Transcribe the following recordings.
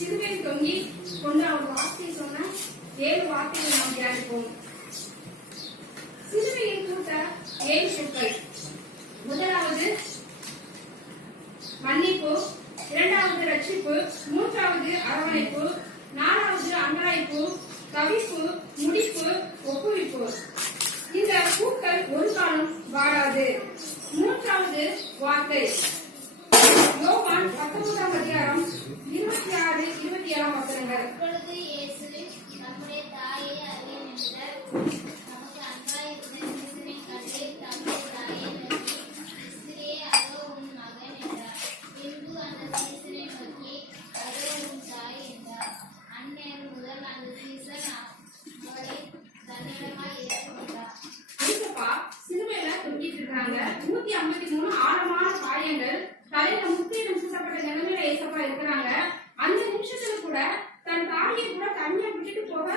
சிறுவையில் தொங்கி கொண்டு அவர் வார்த்தை சொன்ன 7 வார்த்தைகளை நாம் தியானிப்போம். சிறுவையில் கூட்ட 7 சொற்கள். முதலாவது மன்னிப்பு, இரண்டாவது ரட்சிப்பு, மூன்றாவது அரவணைப்பு, நாலாவது அங்கலாய்ப்பு, தவிப்பு, முடிப்பு, ஒப்புவிப்பு. இந்த பூக்கள் ஒரு காலம் வாடாது. மூன்றாவது வார்த்தை யோவான் 19ஆம் அதிகாரம் 26, 27 வசனங்கள். அப்பொழுது இயேசு நம்முடைய தாயை அறிய நின்ற நமக்கு அன்பாயிருந்த சிசுவின் கட்டை தம்முடைய தாயை நோக்கி, சிசுவே அதோ உன் மகன் என்றார். பின்பு அந்த சீசனை நோக்கி, அதோ உன் தாய் என்றார். அந்நேரம் முதல் அந்த சீசன் அவளை தன்னிடமாய் ஏற்றுக்கொண்டார். சிலுவையில தொங்கிட்டு இருக்காங்க. 153 ஆழமான காயங்கள் தலையில முற்றிலும் சுட்டப்பட்ட நிலைமையில ஏசப்பா இருக்கிறாங்க. அந்த நிமிஷத்துல கூட தன் தாயை கூட தனியா விட்டுட்டு போக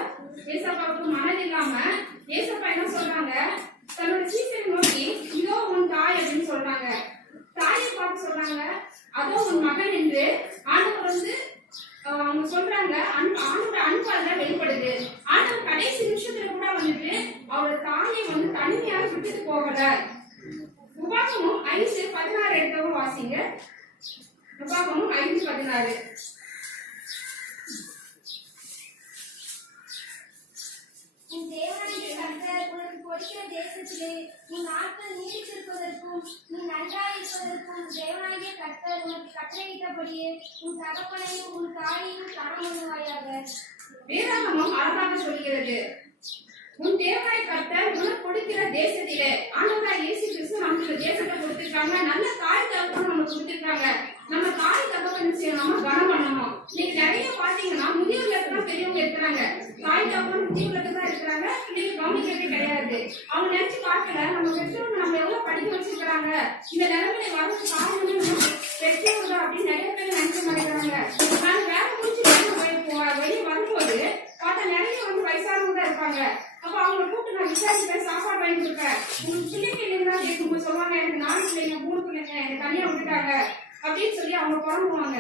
ஏசப்பாவுக்கு மனது இல்லாம ஏசப்பா என்ன சொல்றாங்க, தன்னோட சீசனை நோக்கி இதோ உன் தாய் அப்படின்னு சொல்றாங்க. தாயை பார்த்து சொல்றாங்க அதோ உன் மகன் என்று. ஆண்டவர் வந்து அவங்க சொல்றாங்க, ஆண்டோட அன்பு அதுல வெளிப்படுது. ஆண்டவர் கடைசி நிமிஷத்துல கூட வந்துட்டு அவரோட தாயை வந்து தனிமையாக விட்டுட்டு போகல. உபாகமும் 5:16 எடுத்தவங்க வாசிங்க. உபாகமும் 5:16. உன் தேவனாகிய கர்த்தர் உனக்கு கொடுக்கிற தேசத்திலே உன் நாட்கள் நீடித்திருப்பதற்கும் நீ நன்றாயிருப்பதற்கும் தேவனாகிய கர்த்தர் உனக்கு கட்டளையிட்டபடியே உன் தகப்பனையும் உன் தாயையும் கனம் பண்ணுவாயாக. வேதாகமம் அழகாக சொல்கிறது, உன் தேவனாகிய கர்த்தர் உனக்கு கொடுக்கிற தேசத்திலே. ஆண்டவராகிய இயேசு கிறிஸ்து நமக்கு தேசத்தை கொடுத்திருக்காங்க. நல்ல தாய் தகப்பன் நமக்கு கொடுத்திருக்காங்க. நம்ம தாய் தகப்பன் செய்யணும், கனம் பண்ணணும். இன்னைக்கு நிறைய பாத்தீங்கன்னா முதியோர்ல இருக்கிற பெரியவங்க இருக்கிறாங்க, தாய் தகப்பன் முதியோர்ல தான் இருக்கிறாங்க. நீங்க கவனிக்கிறதே கிடையாது. அவங்க நினைச்சு பார்க்கல நம்ம பெற்றோர்கள் நம்ம எவ்வளவு படிக்க வச்சிருக்கிறாங்க, இந்த நிலைமையை வரது காரணம் பெற்றோர்கள் அப்படின்னு நிறைய பேர் நினைச்சு மாட்டேங்கிறாங்க. நான் வேலை முடிச்சு வெளியே வரும்போது பார்த்தா நிறைய வந்து வயசானவங்க தான் இருப்பாங்க. அப்ப அவங்களை கூப்பிட்டு நான் விசாரிப்பேன், சாப்பாடு வாங்கி கொடுப்பேன். உங்களுக்கு பிள்ளைங்க இல்லைன்னா கேட்கும்போது சொல்லுவாங்க, எனக்கு 4 பிள்ளைங்க 3 பிள்ளைங்க எனக்கு தனியா விட்டுட்டாங்க அப்படின்னு சொல்லி அவங்க புறம்புவாங்க.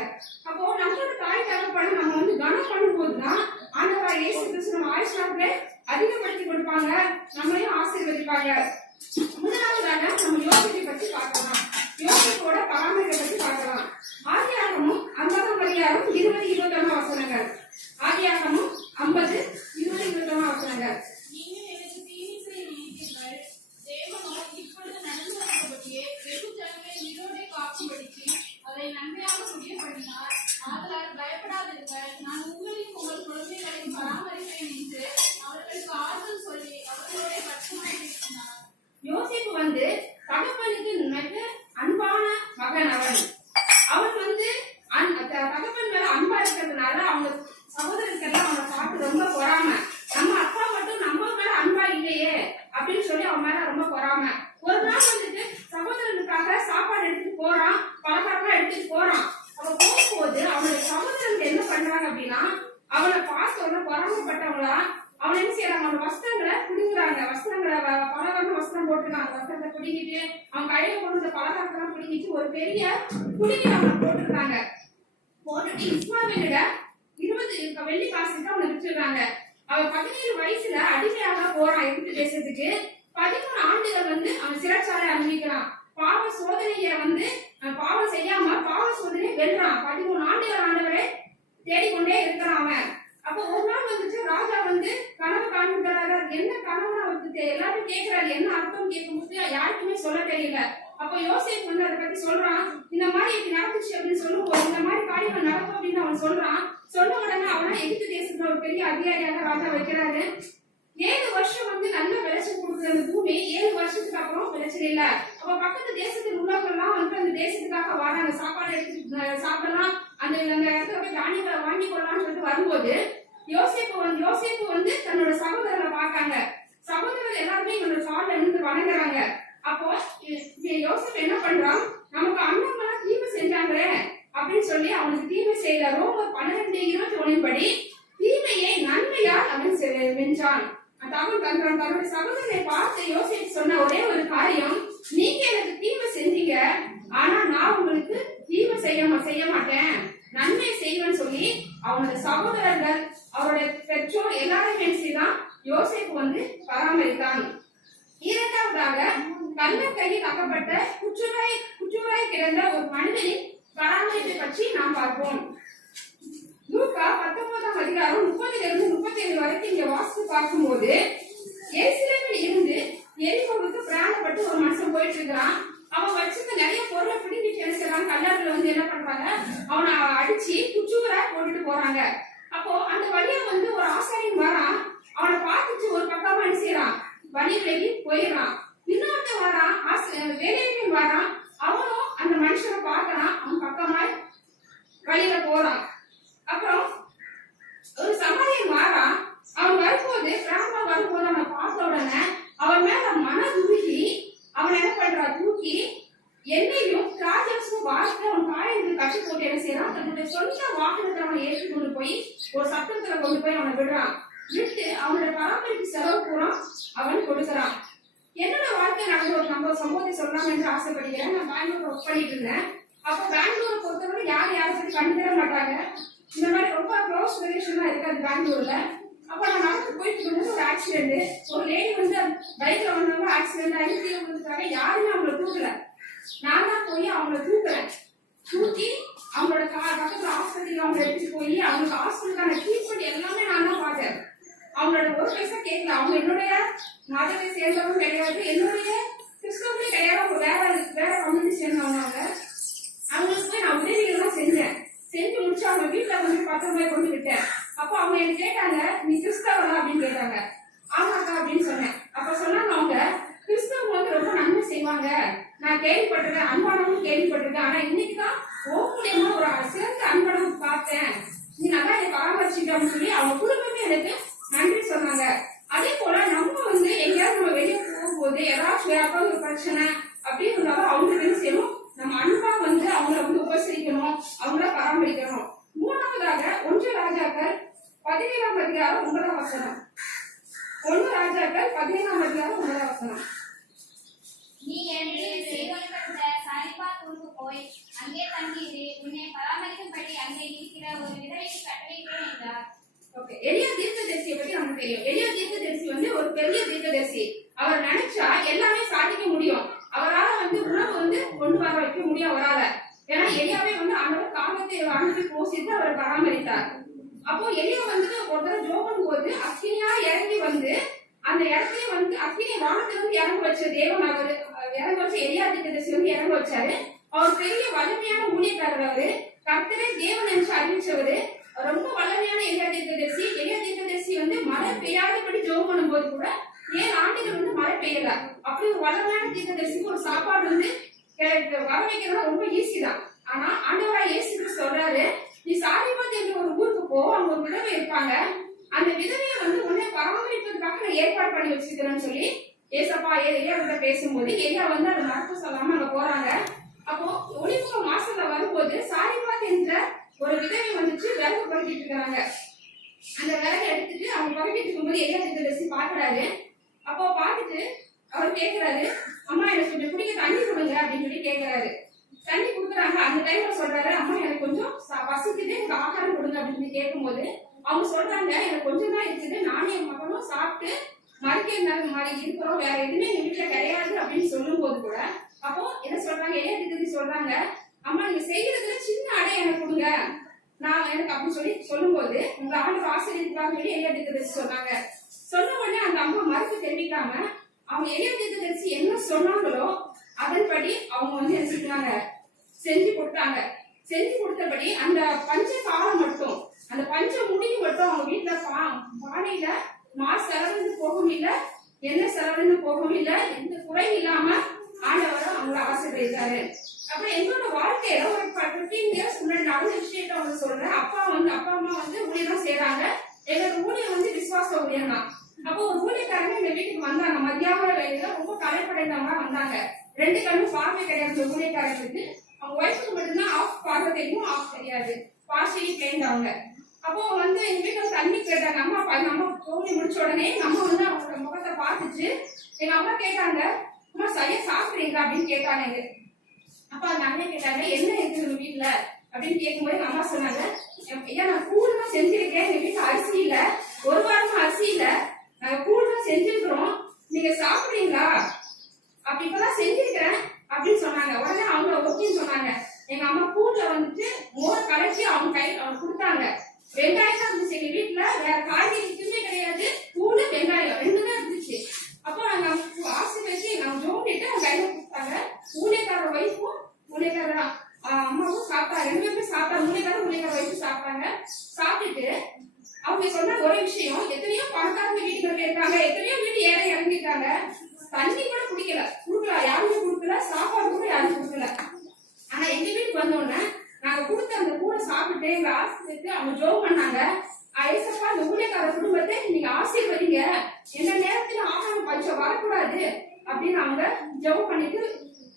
அப்போ நம்மளோட தாய் தகப்பன நம்ம வந்து கனம் பண்ணும்போதுதான் ஆண்டவராகிய இயேசு கிறிஸ்து நம்ம ஆயுஷ்நாட்களை அதிகப்படுத்தி கொடுப்பாங்க, நம்மளையும் ஆசீர்வதிப்பாங்க. முதலாவதாக நம்ம யோசிப்பை பற்றி பார்க்கலாம். யோசிப்போட பராமரிப்பை பற்றி பார்க்கலாம். ஆதியாகமும் 50ஆம் அதிகாரம் 20-21 வசனங்கள். ஆதியாகமும் 50, 20-21 வசனங்கள். அதை நன்மையாக முடிய பண்ணினார். ஆதலால் பயப்படாதிருங்கள், நான் உங்களையும் உங்கள் குழந்தைகளையும் பராமரிப்பேன் என்று அவர்களுக்கு ஆறுதல் சொல்லி அவர்களோட பட்சமாய் பேசினார். யோசேப்பு வந்து தகப்பனுக்கு மிக அன்பான மகன். அவன் வந்து தகப்பன் மேல அன்பா இருக்கிறதுனால அவங்க சகோதரருக்கெல்லாம் அவனை பார்த்து ரொம்ப பொறாம. நம்ம அப்பா மட்டும் நம்ம மேல அன்பா இல்லையே அப்படின்னு சொல்லி அவன் மேல ரொம்ப பொறாம. ஒரு நாள் வந்துட்டு சகோதரனுக்காக சாப்பாடு எடுத்துட்டு போறான், பலகாரம் எடுத்துட்டு போறான். அவன் போகும்போது அவனுடைய சகோதரனுக்கு என்ன பண்றாங்க அப்படின்னா, அவனை பார்த்த உடனே பொறாமப்பட்டவங்களா அவன் என்ன செய்யறாங்க, அவன் வஸ்திரங்களை பிடிக்கிறாங்க. வஸ்திரங்களை பலகாரம் வஸ்திரம் போட்டுருக்காங்க. வஸ்திரத்தை பிடிக்கிட்டு அவன் கையில கொண்டு வந்த பலகாரத்தெல்லாம் பிடிக்கிட்டு ஒரு பெரிய குடிக்க அவனை போட்டுருக்காங்க. போட்டுட்டு இஸ்மாவேலிட 20 வெள்ளி காசுக்கு அவனை விட்டுறாங்க. அவன் 17 வயசுல அடிமையாக போறான் எகிப்து தேசத்துக்கு. 13 ஆண்டுகள் வந்து அவன் சிறைச்சாலை அனுபவிக்கிறான். பாவ சோதனைய வந்து பாவம் செய்யாம பாவ சோதனை வெல்றான். 13 ஆண்டுகள் ஆண்டவரை தேடிக்கொண்டே இருக்கிறான் அவன். அப்போ ஒரு நாள் வந்துட்டு ராஜா வந்து கனவு காண்பிக்கிறாரு. என்ன கனவுன்னு அவருக்கு எல்லாரும் கேட்கிறாரு, என்ன அர்த்தம் கேட்கும்போது யாருக்குமே சொல்ல தெரியல. அப்போ யோசேப்பு வந்து அதை பத்தி சொல்றான், இந்த மாதிரி இப்படி நடந்துச்சு அப்படின்னு சொல்லும்போது இந்த மாதிரி காரியங்கள் நடக்கும் அப்படின்னு அவன் சொல்றான். சொன்ன உடனே அவனை எகிப்து தேசத்துல ஒரு பெரிய அதிகாரியாக ராஜா வைக்கிறாரு. 7 வருஷம் வந்து நல்ல விளைச்சல் கொடுக்குற அந்த பூமி 7 வருஷத்துக்கு அப்புறம் விளைச்சல் இல்ல. அப்ப பக்கத்து தேசத்தில் உள்ளவர்கள்லாம் வந்து அந்த தேசத்துக்காக வராங்க, சாப்பாடு எடுத்து சாப்பிடலாம், அந்த இடத்துல போய் தானியங்களை வாங்கி கொள்ளலாம்னு சொல்லிட்டு வரும்போது யோசேப்பு வந்து தன்னோட சகோதரரை பார்க்காங்க. சகோதரர் எல்லாருமே இவனோட காலில் இருந்து வணங்குறாங்க. அப்போ யோசேப்பு என்ன பண்றான், நமக்கு அண்ணங்களாம் தீவு செஞ்சாங்களே அப்படின்னு சொல்லி அவனுக்கு தீமை செய்யல. ரோமர் 12:21 படி தீமையை நன்மையால் அவன் வென்றான். அவன் தன்னுடைய சகோதரனை பார்த்து யோசித்து சொன்ன ஒரே ஒரு காரியம், நீங்க எனக்கு தீமை செஞ்சீங்க, ஆனா நான் உங்களுக்கு தீமை செய்ய மாட்டேன், நன்மை செய்வேன்னு சொல்லி அவனுடைய சகோதரர்கள் அவருடைய பெற்றோர் எல்லாருமே செய்தான் யோசேப்பு வந்து பராமரித்தான். இரண்டாவதாக கள்ளர் கையில் அகப்பட்ட குற்றுராய் கிடந்த ஒரு மனிதனின் பராமரிப்பை பற்றி நாம் பார்ப்போம். லூக்கா 19ஆம் அதிகாரம் 30 37 வரைக்கும் இங்க வாசித்து பார்க்கும்போது, எருசலேமில் இருந்து எரிகோவுக்கு பிரயாணப்பட்டு ஒரு மனுஷன் போயிட்டு இருக்கிறான். அவன் வச்சிருந்த நிறைய பொருளை பிடிக்கிட்டு என்ன செய்யறாங்க, கல்லூரில வந்து என்ன பண்றாங்க, அவனை அடிச்சு குச்சூராய் போட்டுட்டு போறாங்க. அப்போ அந்த வழியா வந்து ஒரு ஆசாரியன் வரான். அவனை பார்த்துட்டு ஒரு பக்கமா என்ன செய்யறான், வழி விலகி போயிடறான். இன்னொருத்த வரான், வேலையும் வரான். அவனும் அந்த மனுஷனை பார்க்கறான். அவன் பக்கமாய் வழியில போறான். அப்புறம் ஒரு சமாரியன் வாரான். அவன் வரும்போது பிராமணா வரும்போது அவனை பார்த்த உடனே அவன் மேல மனதுருகி அவன் என்ன பண்றான், தூக்கி என்னையும் ராஜாசும் வார்த்தை அவன் காயத்துக்கு கட்டி போட்டு என்ன செய்யறான், தன்னுடைய சொந்த வாகனத்தை அவனை ஏற்றி கொண்டு போய் ஒரு சத்திரத்துல கொண்டு போய் அவனை விடுறான். விட்டு அவனுடைய பராமரிப்பு செலவு பூரா அவன் கொடுக்கறான். என்னோட வாழ்க்கை நடந்த ஒரு நம்ம சம்பவத்தை சொல்லலாம் என்று ஆசைப்படுகிறேன். நான் பெங்களூர் ஒர்க் பண்ணிட்டு இருந்தேன். அப்ப பெங்களூரை பொறுத்தவரை யாரை பத்தி கண்டுக்கிற மாட்டாங்க. இந்த மாதிரி ரொம்ப க்ளோஸ் ரிலேஷன் இருக்காது பெங்களூர்ல. அப்ப நான் நடந்து போயிட்டு இருக்கும்போது ஒரு ஆக்சிடென்ட், ஒரு லேடி வந்து பைக்ல வந்தவங்க ஆக்சிடென்ட் ஆகி கீழே விழுந்துட்டாங்க. யாருமே அவங்கள தூக்கல, நான் தான் போய் அவங்கள தூக்குறேன். தூக்கி அவங்களோட பக்கத்துல ஹாஸ்பிட்டல் அவங்க எடுத்துட்டு போய் அவங்களுக்கு ஹாஸ்பிட்டலுக்கான ட்ரீட்மெண்ட் எல்லாமே நான் தான் பார்த்தேன். அவங்களோட ஒரு பைசா கேட்கல. அவங்க என்னுடைய மதத்தை சேர்ந்தவங்க கிடையாது, என்னுடைய கிறிஸ்தவங்களே கிடையாது. அவங்க வேற கம்யூனிட்டி சேர்ந்தவங்க. அவங்களுக்கு போய் நான் உதவிகள் தான் செஞ்சேன். செஞ்சு முடிச்சு அவங்க வீட்டுல வந்து பத்திரமா கொண்டு விட்டேன். அப்போ அவங்க என்ன கேட்டாங்க, நீ கிறிஸ்தவரா அப்படின்னு கேட்டாங்க. ஆமாக்கா அப்படின்னு சொன்னேன். அப்ப சொன்னாங்க, அவங்க கிறிஸ்தவங்க வந்து ரொம்ப நன்மை செய்வாங்க, நான் கேள்விப்பட்டிருக்கேன், அன்பானவங்க கேள்விப்பட்டிருக்கேன், ஆனா இன்னைக்குதான் மூலியமா ஒரு சிறந்த அன்பனவங்க பார்த்தேன், நீ நல்லா என்னை பராமரிச்சுட்டோம்னு சொல்லி அவங்க குடும்பமே எனக்கு நன்றி சொன்னாங்க. அதே போல நம்ம வந்து எங்கேயாவது நம்ம வெளியே போகும்போது ஏதாச்சும் வேற ஒரு பிரச்சனை அப்படின்னு இருந்தாலும் அவங்களுக்கு என்ன செய்யணும், நம்ம அன்பா வந்து அவங்கள வந்து உபசரிக்கணும், அவங்கள பராமரிக்கணும். மூணாவதாக 1 ராஜாக்கள் 17ஆம் அதிகாரம் 9ஆம் வசனம். 1 ராஜாக்கள் 17ஆம் அதிகாரம் 9ஆம் வசனம். நீ என்று செய்வதற்க சாரிபாத்துக்கு போய் அங்கே தங்கியிரு, உன்னை பராமரிக்கும்படி அங்கே இருக்கிற ஒரு விதவைக்கு கட்டளையிட்டேன் என்றார். ஓகே, எலியா தீர்க்கதரிசியை பத்தி நமக்கு தெரியும். எலியா தீர்க்கதரிசி வந்து ஒரு பெரிய தீர்க்கதரிசி. அவர் நினைச்சா எல்லாமே சாதிக்க முடியும். அவரால வந்து உணவு வந்து கொண்டு வர வைக்க முடியும் அவரால. ஏன்னா எலியாவே வந்து ஆண்டவர் காகத்தை அனுப்பி போசித்து அவரை பராமரித்தார். அப்போ எலியா வந்து ஒருத்தர் ஜோபன் போது அக்கினியா இறங்கி வந்து அந்த இடத்துல வந்து அக்கினி வானத்திலிருந்து இறங்க வச்ச தேவன், அவர் இறங்க வச்ச எலியா தீர்க்கதரிசி வந்து இறங்க வச்சாரு. அவர் பெரிய வலிமையான ஊழியக்காரர். அவரு கர்த்தரே தேவன் என்று அறிவிச்சவரு. ரொம்ப வல்லமையான எலியா தீர்க்கதரிசி. எலியா தீர்க்கதரிசி வந்து மழை பெய்யாதபடி ஜோம் பண்ணும் போது கூட 7 ஆண்டுகள் வந்து மழை பெய்யல. அப்படி ஒரு வல்லமையான தீர்க்கதரிசிக்கு ஒரு சாப்பாடு வந்து வர வைக்கிறது ரொம்ப ஈஸி தான். ஆனா ஆண்டவராய் இயேசு கிறிஸ்து சொல்றாரு, நீ சாரிபாத் என்ற ஒரு ஊருக்கு போ, அவங்க ஒரு விதவை இருப்பாங்க, அந்த விதவையை வந்து உன்னை பராமரிப்பதற்காக நான் ஏற்பாடு பண்ணி வச்சிருக்கிறேன்னு சொல்லி ஏசப்பா எலியா கிட்ட பேசும்போது எலியா வந்து அதை மறக்க சொல்லாம அங்க போறாங்க. அப்போ ஒளிமுக மாசத்துல வரும்போது சாரிபாத் என்ற ஒரு விதவை வந்துச்சு விறகு பறக்கிட்டு இருக்காங்க. அந்த விறகு எடுத்துட்டு அவங்க பறக்கிட்டு இருக்கும்போது எலியா தீர்க்கதரிசி பாக்குறாரு. அப்போ பாத்துட்டு அவர் கேக்குறாரு, அம்மா எனக்கு கொஞ்சம் குடிக்க தண்ணி கொடுங்க அப்படின்னு சொல்லி கேக்குறாரு. தண்ணி கொடுக்குறாங்க. அந்த டைம்ல சொல்றாரு, அம்மா எனக்கு கொஞ்சம் பசிக்குது, எனக்கு ஆகாரம் கொடுங்க அப்படின்னு சொல்லி கேட்கும்போது அவங்க சொல்றாங்க, எனக்கு கொஞ்சம் தான் இருக்குது, நானும் என் மகனும் சாப்பிட்டு மறுக்க மாதிரி இருக்கிறோம், வேற எதுவுமே எங்க வீட்டுல கிடையாது அப்படின்னு சொல்லும் போது கூட அப்போ என்ன சொல்றாங்க, எலியா தீர்க்கதரிசி சொல்றாங்க, அம்மா நீங்க செய்யறதுல சின்ன அடை எனக்கு கொடுங்க நான் எனக்கு அப்படின்னு சொல்லி சொல்லும் போது உங்க ஆண்டு ஆசிரியருக்காக சொல்லி எலியா தீர்க்கதரிசி சொன்னாங்க. சொன்ன உடனே அந்த அம்மா மறுத்து தெரிவிக்காம அவங்க எலியா தீர்க்கதரிசி என்ன சொன்னாங்களோ அதன்படி அவங்க வந்து என்ன செஞ்சாங்க, செஞ்சு கொடுத்தாங்க. செஞ்சு கொடுத்தபடி அந்த பஞ்ச காலம் மட்டும், அந்த பஞ்ச முடிவு மட்டும் அவங்க வீட்டுல பானையில செலவுன்னு போகவும் இல்லை, என்ன செலவுன்னு போகவும் இல்லை, எந்த குறையும் இல்லாம ஆண்டவரும் அவங்கள ஆசீர்வதித்தாரு. அப்புறம் எங்களோட வாழ்க்கையில ஒரு 15 இயர்ஸ் முன்னாடி நடந்த விஷயத்த அவங்க சொல்றேன். அப்பா அம்மா வந்து ஊழியம் செய்யறாங்க. எங்களோட ஊழியம் வந்து விசுவாச ஊழியம் தான். அப்போ ஒரு ஊழியக்காரங்க எங்க வீட்டுக்கு வந்தாங்க. மத்தியான வேலையில ரொம்ப கலைப்படைந்தவங்க வந்தாங்க. 2 கண்ணும் பார்வை கிடையாது ஊழியக்காரங்களுக்கு. அவங்க ஒய்ஃபுக்கு மட்டும்தான் ஆஃப் பார்க்க தெரியும், ஆஃப் தெரியாது. பார்ஷியலி பிளைண்ட் அவங்க. அப்போ வந்து எங்க வீட்டுல தண்ணி கேட்டாங்க. அம்மா தோணி முடிச்ச உடனே எங்க அம்மா வந்து அவங்களோட முகத்தை பார்த்துச்சு. எங்க அம்மா கேட்டாங்க, அம்மா சரியா சாப்பிடுறீங்களா அப்படின்னு கேட்டாங்க. அப்ப அந்த அண்ணன் கேட்டாங்க, என்ன இருக்கு உங்க வீட்டுல அப்படின்னு கேட்கும்போது எங்க அம்மா சொன்னாங்க, ஐயா நான் கூழ் தான் செஞ்சிருக்கேன், எங்க வீட்டுல அரிசி இல்ல, ஒரு வாரமா அரிசி இல்ல, நாங்க கூழ் தான் செஞ்சிருக்கிறோம், நீங்க சாப்பிடுறீங்களா? அப்படி இப்பதான் செஞ்சிருக்கிறேன் அப்படின்னு சொன்னாங்க. உடனே அவங்க ஓகேன்னு சொன்னாங்க. எங்க அம்மா கூழ்ல வந்துட்டு மோரை கலக்கி அவங்க கொடுத்தாங்க. வெங்காயம் தான் இருந்துச்சு எங்க வீட்டுல, வேற காய்கறி எதுவுமே கிடையாது, கூழ் வெங்காயம் ரெண்டுதான் இருந்துச்சு. அப்போ நாங்க ஆசை வச்சு நாங்க ஜோண்டிட்டு அவங்க கையில கொடுத்தாங்க. ஊழியக்கார ஒய்ஃபும் ஊழியக்கார அம்மாவும் சாப்பிட்டாங்க. 2 பேருமே சாப்பிட்டாங்க. ஊழியக்கார ஒய்ஃபும் சாப்பிட்டாங்க. சாப்பிட்டுட்டு அவங்க சொன்ன ஒரே விஷயம், எத்தனையோ பணக்காரங்க வீட்டுக்கு இருக்காங்க, எத்தனையோ வீடு ஏழை இறங்கிட்டாங்க, தண்ணி கூட குடுக்கல, யாருமே குடுக்கல, சாப்பாடு கூட யாரும் குடுக்கல. ஆனா எங்க வீட்டுக்கு வந்தோடனே நாங்க கொடுத்த அந்த கூட சாப்பிட்டு எங்க ஆசிரியருக்கு அவங்க ஜோம் பண்ணாங்க. ஐசப்பா இந்த ஊழியக்கார குடும்பத்தை நீங்க ஆசீர்வதிங்க, எந்த நேரத்துல ஆகாரம் பஞ்சம் வரக்கூடாது அப்படின்னு அவங்க ஜெபம் பண்ணிட்டு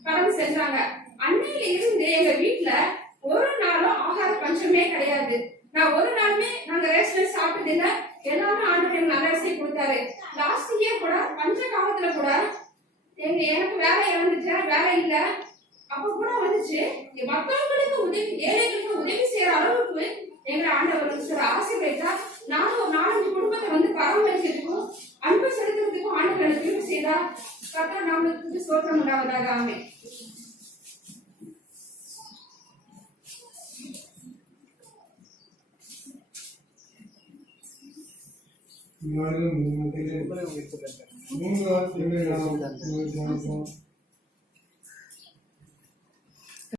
கடந்து செஞ்சாங்க. அன்னையில இருந்து எங்க வீட்டுல ஒரு நாளும் ஆகார பஞ்சமே கிடையாது. நான் ஒரு நாளுமே நாங்க ரேஷன் சாப்பிட்டது இல்ல, எல்லாமே ஆண்டவர் நல்ல ரசை கொடுத்தாரு. லாஸ்ட் இயர் கூட பஞ்ச காலத்துல கூட எனக்கு வேலை இழந்துட்டேன், வேலை இல்ல, அப்ப கூட வந்துச்சு மற்றவங்களுக்கு உதவி, ஏழைகளுக்கு உதவி செய்யற அளவுக்கு எங்களை ஆண்டவர் ஆசீர்வதித்தா. நானும் ஒரு 4-5 குடும்பத்தை வந்து பராமரிக்கிறதுக்கும் அன்பு செலுத்துறதுக்கும் ஆண்டவர் திரும்பி செய்தா. கர்த்தர் நாமத்துக்கு ஸ்தோத்திரம் உண்டாவதாக. ஆமென். மூணு